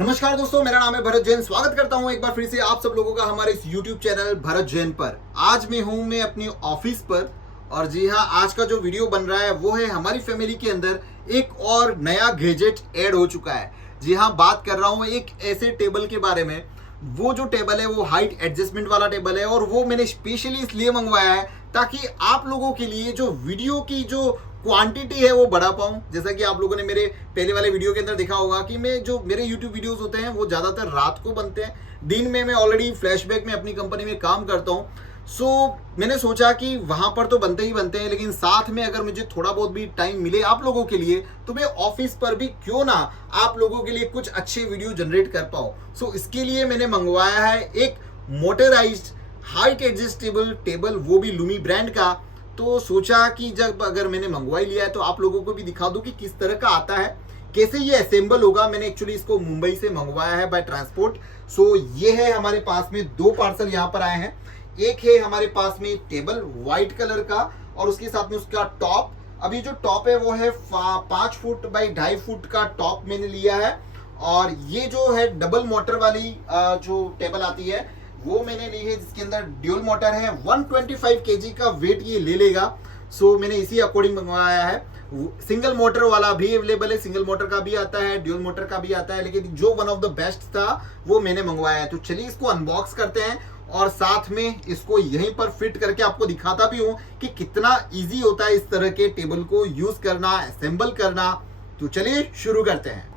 नमस्कार दोस्तों, मेरा नाम है भरत जैन। स्वागत करता हूं एक बार फिर से आप सब लोगों का हमारे इस YouTube चैनल भरत जैन पर। आज मैं अपनी ऑफिस पर और जी हां, आज का जो वीडियो बन रहा है वो है हमारी फैमिली के अंदर एक और नया गैजेट ऐड हो चुका है। जी हां, बात कर रहा हूं एक ऐसे टेबल के बारे में। वो जो टेबल है वो हाइट एडजस्टमेंट वाला टेबल है और वो मैंने स्पेशली इसलिए मंगवाया है ताकि आप लोगों के लिए जो वीडियो की जो क्वांटिटी है वो बढ़ा पाऊं। जैसा कि आप लोगों ने मेरे पहले वाले वीडियो के अंदर देखा होगा कि मैं जो मेरे YouTube वीडियोस होते हैं वो ज़्यादातर रात को बनते हैं। दिन में मैं ऑलरेडी फ्लैशबैक में अपनी कंपनी में काम करता हूं। मैंने सोचा कि वहां पर तो बनते ही बनते हैं, लेकिन साथ में अगर मुझे थोड़ा बहुत भी टाइम मिले आप लोगों के लिए तो मैं ऑफिस पर भी क्यों ना आप लोगों के लिए कुछ अच्छे वीडियो जनरेट कर पाऊं। इसके लिए मैंने मंगवाया है एक मोटराइज्ड हाइट एडजस्टेबल टेबल, वो भी लूमी ब्रांड का। तो सोचा कि जब अगर मैंने मंगवा ही लिया है तो आप लोगों को भी दिखा दूं कि किस तरह का आता है, कैसे ये असेंबल होगा। मैंने एक्चुअली इसको मुंबई से मंगवाया है बाय ट्रांसपोर्ट। ये है हमारे पास में दो पार्सल यहाँ पर आए हैं। एक है हमारे पास में टेबल व्हाइट कलर का और उसके साथ में उसका टॉप। अभी जो टॉप है वो है 5 फुट बाई 2.5 फुट का टॉप मैंने लिया है। और ये जो है डबल मोटर वाली जो टेबल आती है वो मैंने ली है, जिसके अंदर ड्यूल मोटर है। 125 केजी का वेट ये ले लेगा। मैंने इसी अकॉर्डिंग मंगवाया है। सिंगल मोटर वाला भी अवेलेबल है, सिंगल मोटर का भी आता है, ड्यूल मोटर का भी आता है, लेकिन जो वन ऑफ द बेस्ट था वो मैंने मंगवाया है। तो चलिए इसको अनबॉक्स करते हैं और साथ में इसको यहीं पर फिट करके आपको दिखाता भी हूं कि कितना इजी होता है इस तरह के टेबल को यूज करना, असेंबल करना। तो चलिए शुरू करते हैं।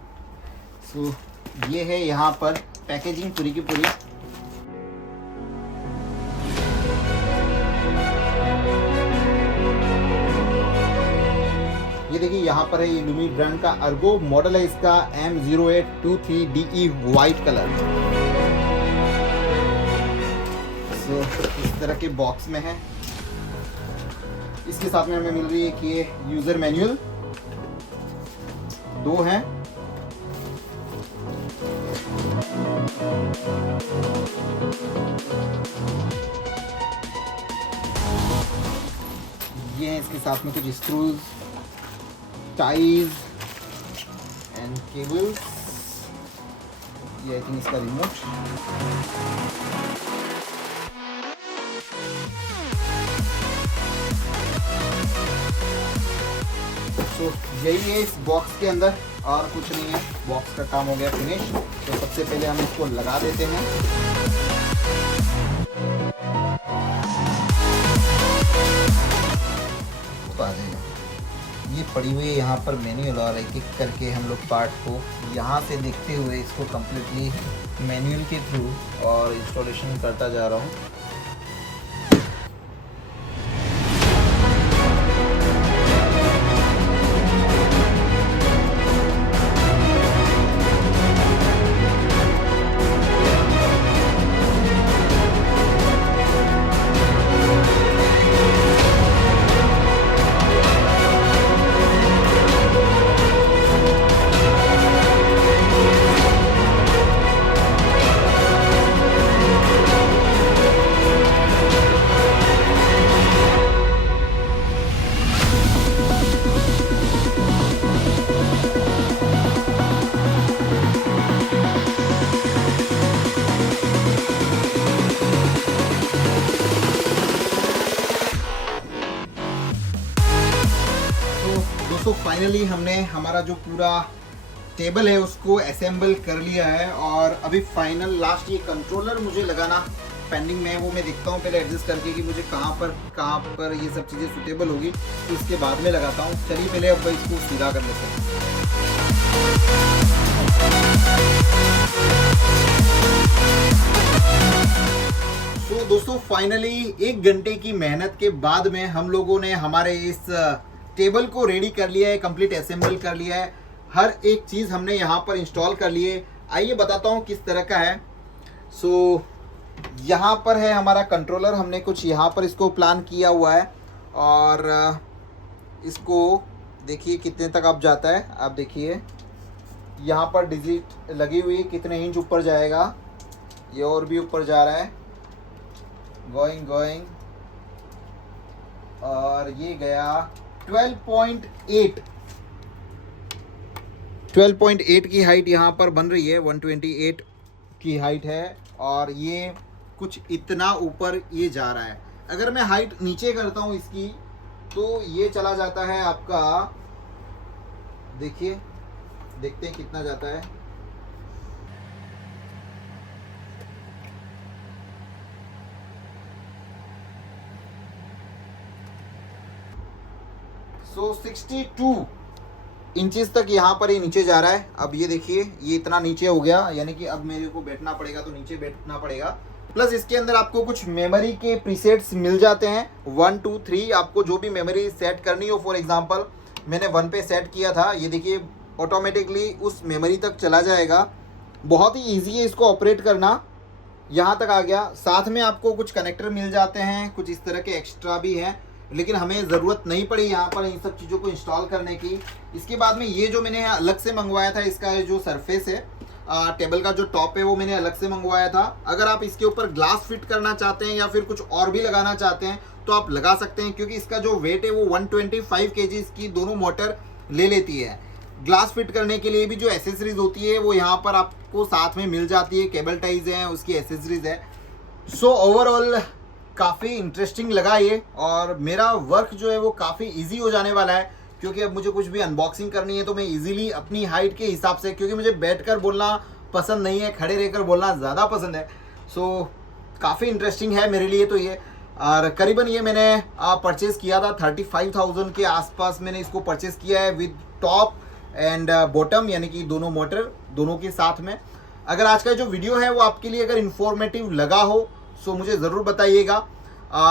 ये है यहाँ पर पैकेजिंग पूरी की पूरी। ये देखिए यहाँ पर है, ये लूमी ब्रांड का अर्गो मॉडल है, इसका M0823DE व्हाइट कलर। इस तरह के बॉक्स में है। इसके साथ में हमें मिल रही है कि ये यूजर मैनुअल 2 हैं। ये है इसके साथ में कुछ स्क्रूज, टाइज एंड केबल्स। ये आई थिंक इसका रिमोट। यही है इस बॉक्स के अंदर और कुछ नहीं है। बॉक्स का काम हो गया फिनिश। तो सबसे पहले हम इसको लगा देते हैं। तो आ जाएगा। ये पड़ी हुई है यहाँ पर मैनुअल और एक एक करके हम लोग पार्ट को यहाँ से देखते हुए इसको कम्प्लीटली मैनुअल के थ्रू और इंस्टॉलेशन करता जा रहा हूँ। दोस्तों फाइनली हमने हमारा जो पूरा टेबल है उसको असेंबल कर लिया है और अभी फाइनल लास्ट ये कंट्रोलर मुझे लगाना पेंडिंग में है। वो मैं देखता हूँ पहले एडजस्ट करके कि मुझे कहाँ पर ये सब चीज़ें सूटेबल होगी, तो इसके बाद में लगाता हूँ। चलिए पहले अब इसको सीधा कर लेते हैं। दोस्तों फाइनली 1 घंटे की मेहनत के बाद में हम लोगों ने हमारे इस टेबल को रेडी कर लिया है, कंप्लीट असेंबल कर लिया है। हर एक चीज़ हमने यहाँ पर इंस्टॉल कर ली है। आइए बताता हूँ किस तरह का है। यहाँ पर है हमारा कंट्रोलर। हमने कुछ यहाँ पर इसको प्लान किया हुआ है और इसको देखिए कितने तक अब जाता है। आप देखिए यहाँ पर डिजिट लगी हुई है, कितने इंच ऊपर जाएगा। ये और भी ऊपर जा रहा है, गोइंग और ये गया 12.8 12.8 की हाइट यहाँ पर बन रही है, 128 की हाइट है और ये कुछ इतना ऊपर ये जा रहा है। अगर मैं हाइट नीचे करता हूँ इसकी तो ये चला जाता है आपका, देखिए देखते हैं कितना जाता है। सो 62 इंचेस तक यहाँ पर ये नीचे जा रहा है। अब ये देखिए ये इतना नीचे हो गया, यानी कि अब मेरे को बैठना पड़ेगा तो नीचे बैठना पड़ेगा। प्लस इसके अंदर आपको कुछ मेमोरी के प्रीसेट्स मिल जाते हैं, 1 2 3 आपको जो भी मेमोरी सेट करनी हो। फॉर एग्जांपल मैंने 1 पे सेट किया था, ये देखिए ऑटोमेटिकली उस मेमोरी तक चला जाएगा। बहुत ही ईजी है इसको ऑपरेट करना। यहाँ तक आ गया। साथ में आपको कुछ कनेक्टर मिल जाते हैं, कुछ इस तरह के एक्स्ट्रा भी हैं, लेकिन हमें ज़रूरत नहीं पड़ी यहाँ पर इन सब चीज़ों को इंस्टॉल करने की। इसके बाद में ये जो मैंने अलग से मंगवाया था, इसका जो सरफेस है टेबल का जो टॉप है वो मैंने अलग से मंगवाया था। अगर आप इसके ऊपर ग्लास फिट करना चाहते हैं या फिर कुछ और भी लगाना चाहते हैं तो आप लगा सकते हैं, क्योंकि इसका जो वेट है वो 125 kg इसकी दोनों मोटर ले लेती है। ग्लास फिट करने के लिए भी जो एसेसरीज होती है वो यहाँ पर आपको साथ में मिल जाती है, केबल टाइज है, उसकी एसेसरीज है। सो ओवरऑल काफ़ी इंटरेस्टिंग लगा ये, और मेरा वर्क जो है वो काफ़ी इजी हो जाने वाला है, क्योंकि अब मुझे कुछ भी अनबॉक्सिंग करनी है तो मैं इजीली अपनी हाइट के हिसाब से, क्योंकि मुझे बैठकर बोलना पसंद नहीं है, खड़े रहकर बोलना ज़्यादा पसंद है। सो काफ़ी इंटरेस्टिंग है मेरे लिए तो ये। और करीबन ये मैंने परचेज़ किया था 35,000 के आसपास मैंने इसको परचेज़ किया है, विद टॉप एंड बॉटम, यानी कि दोनों मोटर दोनों के साथ में। अगर आज का जो वीडियो है वो आपके लिए अगर इन्फॉर्मेटिव लगा हो सो मुझे ज़रूर बताइएगा।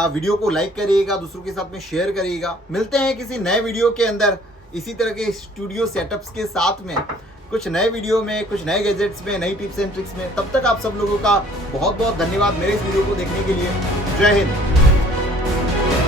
वीडियो को लाइक करिएगा, दूसरों के साथ में शेयर करिएगा। मिलते हैं किसी नए वीडियो के अंदर इसी तरह के स्टूडियो सेटअप्स के साथ में, कुछ नए वीडियो में, कुछ नए गैजेट्स में, नई टिप्स एंड ट्रिक्स में। तब तक आप सब लोगों का बहुत बहुत धन्यवाद मेरे इस वीडियो को देखने के लिए। जय हिंद।